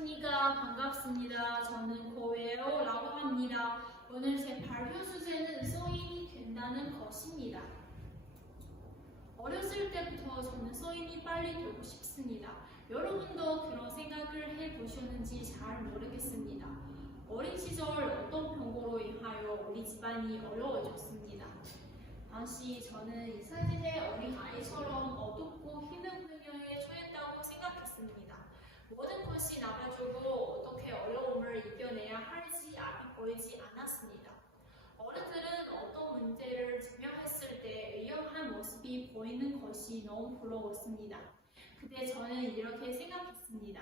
안녕하십니까. 반갑습니다. 저는 고예오라고 합니다. 오늘 제 발표 주제는 성인이 된다는 것입니다. 어렸을 때부터 저는 성인이 빨리 되고 싶습니다. 여러분도 그런 생각을 해보셨는지 잘 모르겠습니다. 어린 시절 어떤 병고로 인하여 우리 집안이 어려워졌습니다. 당시 저는 이 사진의 어린 아이처럼 어둡고 힘든 환경에 처했다고 생각했습니다. 모든 것이 나빠지고 어떻게 어려움을 이겨내야 할지 앞이 보이지 않았습니다. 어른들은 어떤 문제를 증명했을 때 위험한 모습이 보이는 것이 너무 부러웠습니다. 그때 저는 이렇게 생각했습니다.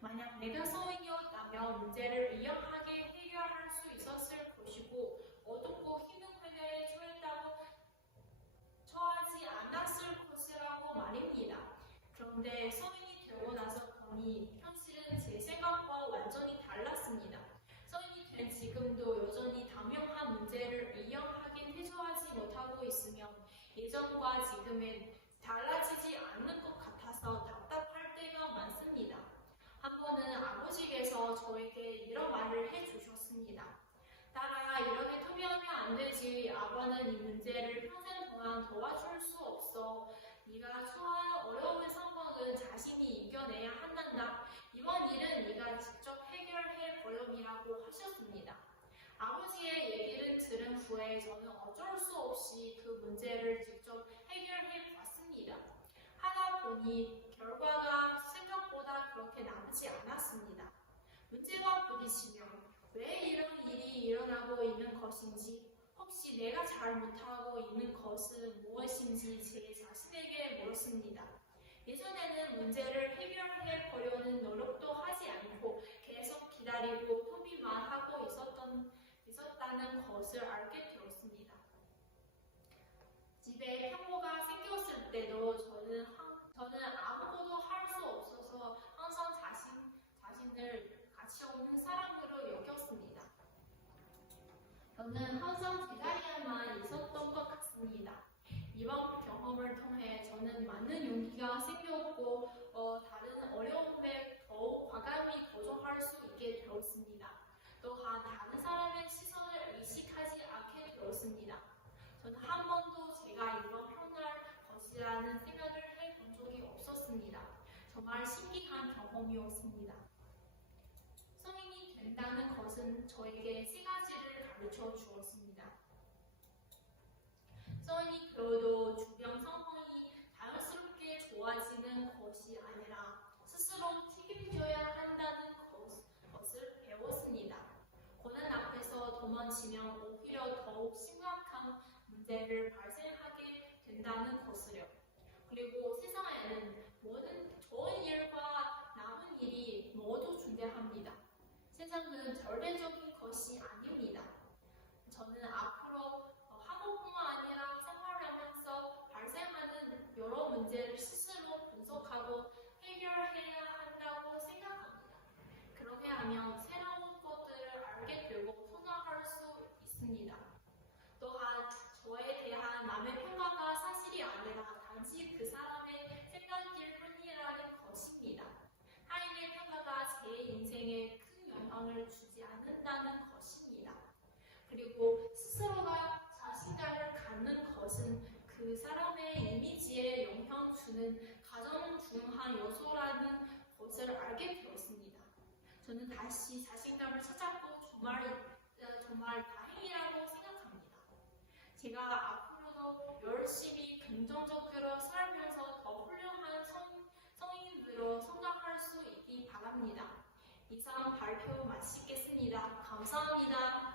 만약 내가 성인이었다면 문제를 위험하게 해결할 수 있었을 것이고 어둡고 힘든 환경에 처했다고 처하지 않았을 것이라고 말입니다. 그런데 성인이 되고 나서 보니 현실은 제 생각과 완전히 달랐습니다. 성인이 된 지금도 여전히 당면한 문제를 위험하게 해소하지 못하고 있으며 예전과 지금은 달라지지 않는 것 같아서 답답할 때가 많습니다. 한 번은 아버지께서 저에게 이런 말을 해주셨습니다. 딸아, 이렇게 투비하면 안 되지. 아빠는 이 문제를 평생 동안 도와줄 수 없어. 네가 처한 어려운 상황은 자신이 이겨내야 한단다. 이번 일은 네가 직접 해결해 보렴이라고 하셨습니다. 아버지의 얘기를 들은 후에 저는 어쩔 수 없이 그 문제를 직접 해결해 봤습니다. 하다 보니 결과가 생각보다 그렇게 나쁘지 않았습니다. 문제와 부딪히면 왜 이런 일이 일어나고 있는 것인지, 혹시 내가 잘못하고 있는 것은 무엇인지 제 자신에게 물었습니다. 예전에는 문제를 해결해 보려는 노력도 하지 않고 계속 기다리고 소비만 하고 있었던, 있었다는 것을 알게 되었습니다. 집에 평모가 생겼을 때도 저는, 한- 저는 아무것도 할 수 없어서 항상 자신, 자신을 같이 없는 사람으로 여겼습니다. 저는 항상 제자리에만 있었던 것 같습니다. 이번 경험을 통해 저는 많은 용기가 생겼고 어, 다른 어려움에 더욱 과감히 도전할 수 있게 되었습니다. 또한 다른 사람의 시선을 의식하지 않게 되었습니다. 저는 한 번도 제가 이런 편할 것이라는 생각을 해본 적이 없었습니다. 정말 신기한 경험이었습니다. 성인이 된다는 것은 저에게 세 가지를 가르쳐 주었습니다. 성인이 되어도 주변 상황이 자연스럽게 좋아지는 것이 아니라 스스로 책임져야 한다는 것, 것을 배웠습니다. 고난 도망치면 오히려 더욱 심각한 문제를 발생하게 된다는 것을요. 그리고 세상에는 모든 좋은 일과 나쁜 일이 모두 존재합니다. 세상은 절대적인 것이 아닙니다. 저는 앞으로 어, 학업뿐만 아니라 생활하면서 발생하는 여러 문제를 스스로 분석하고 해결해야 한다고 생각합니다. 그렇게 하면 새로운 것들을 알게 되고 성장할 수 있습니다. 또한 저에 대한 남의 평가가 사실이 아니라 단지 그 사람의 생각일 뿐이라는 것입니다. 타인의 평가가 제 인생에 큰 영향을 주지 않는다는 것입니다. 그리고 스스로가 자신감을 갖는 것은 그 사람의 이미지에 영향 주는 가장 중요한 요소라는 것을 알게 되었습니다. 저는 다시 자신감을 찾았고 정말 어, 정말 다행이라고 생각합니다. 제가 앞으로도 열심히 긍정적으로 살면서 더 훌륭한 성, 성인으로 성장할 수 있기 바랍니다. 이상 발표 마치겠습니다. 감사합니다.